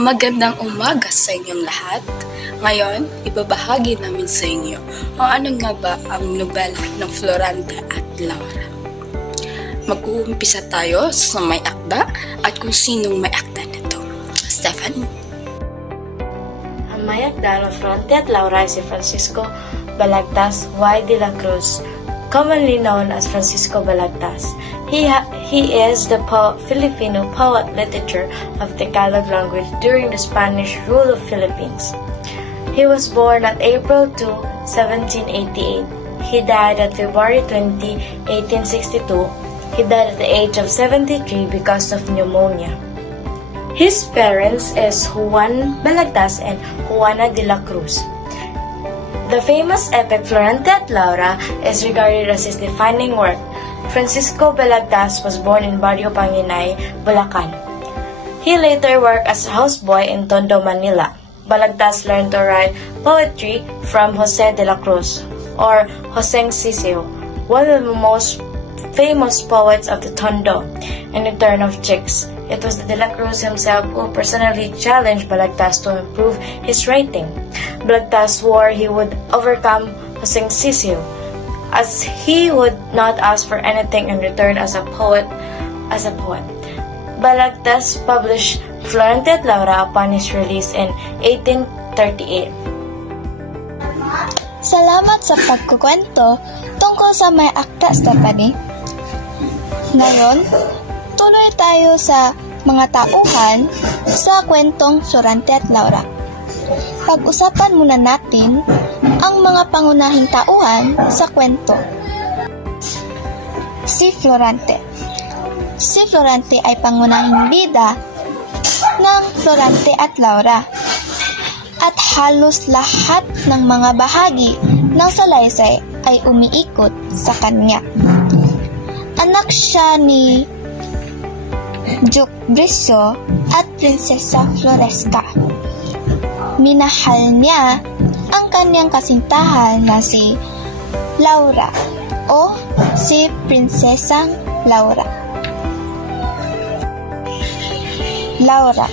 Magandang umaga sa inyong lahat. Ngayon, ibabahagi namin sa inyo kung ano nga ba ang nobela ng Florante at Laura. Mag-uumpisa tayo sa may akda at kung sinong may akda nito. Stephanie. Ang may akda ng Florante at Laura ay si Francisco Balagtas y de la Cruz, commonly known as Francisco Balagtas. He is the Filipino poet literature of Tagalog language during the Spanish rule of Philippines. He was born on April 2, 1788. He died on February 20, 1862. He died at the age of 73 because of pneumonia. His parents is Juan Balagtas and Juana de la Cruz. The famous epic Florante at Laura is regarded as his defining work. Francisco Balagtas was born in Barrio Panginay, Bulacan. He later worked as a houseboy in Tondo, Manila. Balagtas learned to write poetry from Jose de la Cruz, or Joseng Sisio, one of the most famous poets of the Tondo and the Turn of Chicks. It was de la Cruz himself who personally challenged Balagtas to improve his writing. Balagtas swore he would overcome Joseng Sisio, as he would not ask for anything in return as a poet. Balagtas published Florante at Laura upon his release in 1838. Salamat sa pagkukwento tungkol sa may akda, Stephanie. Ngayon, tuloy tayo sa mga tauhan sa kwentong Florante at Laura. Pag-usapan muna natin ang mga pangunahing tauhan sa kwento. Si Florante. Si Florante ay pangunahing bida ng Florante at Laura. At halos lahat ng mga bahagi ng salaysay ay umiikot sa kanya. Anak siya ni Duke Bricio at Prinsesa Floresca. Minahal niya ang kanyang kasintahan na si Laura o si Prinsesang Laura. Laura.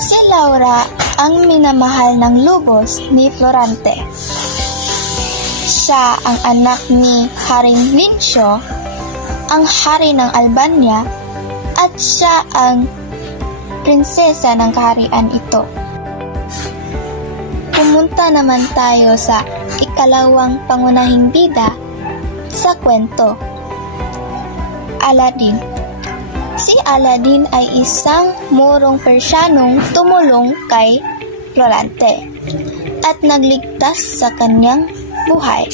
Si Laura ang minamahal ng lubos ni Florante. Siya ang anak ni Haring Lincio, ang hari ng Albania, at siya ang prinsesa ng kaharian ito. Pumunta naman tayo sa ikalawang pangunahing bida sa kwento. Aladdin. Si Aladdin ay isang murong Persianong tumulong kay Florante at nagligtas sa kanyang buhay.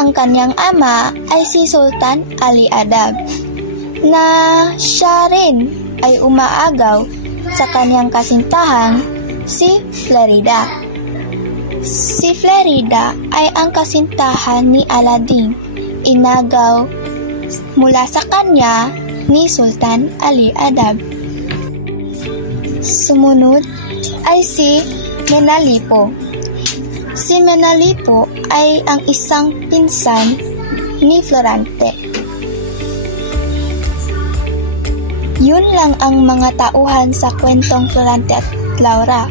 Ang kanyang ama ay si Sultan Ali Adab, na siya rin ay umaagaw sa kanyang kasintahang si Florida. Si Florida ay ang kasintahan ni Aladdin, inagaw mula sa kanya ni Sultan Ali Adab. Sumunod ay si Menalipo. Si Menalipo ay ang isang pinsan ni Florante. Yun lang ang mga tauhan sa kwentong Florante at Laura.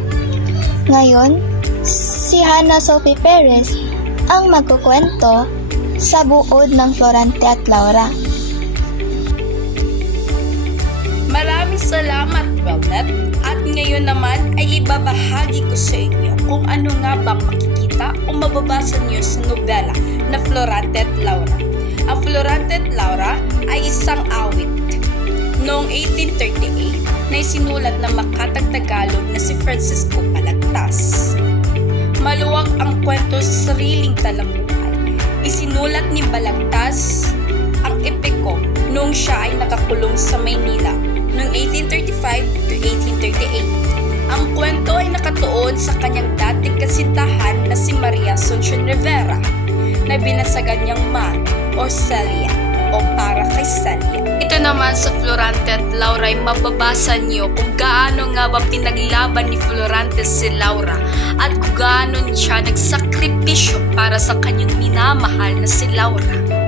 Ngayon, si Hannah Sophie Perez ang magkukwento sa buod ng Florante at Laura. Maraming salamat, Velvet. At ngayon naman ay ibabahagi ko sa inyo kung ano nga bang makikita o mababasa niyo sa nobela na Florante at Laura. Ang Florante at Laura ay isang awit noong 1838 na isinulat ng makatag Tagalog na si Francisco Balagtas. Maluwag ang kwento sa sariling talambuhay. Isinulat ni Balagtas ang epiko noong siya ay nakakulong sa Maynila noong 1835 to 1838. Ang kwento ay nakatuon sa kanyang dating kasintahan na si Maria Asuncion Rivera na binasagan niyang Ma o Celia o para kay Celia. Ito naman sa Florante at Laura ay mababasa niyo kung gaano nga ba pinaglaban ni Florante si Laura at kung gaano siya nagsakripisyo para sa kanyang minamahal na si Laura.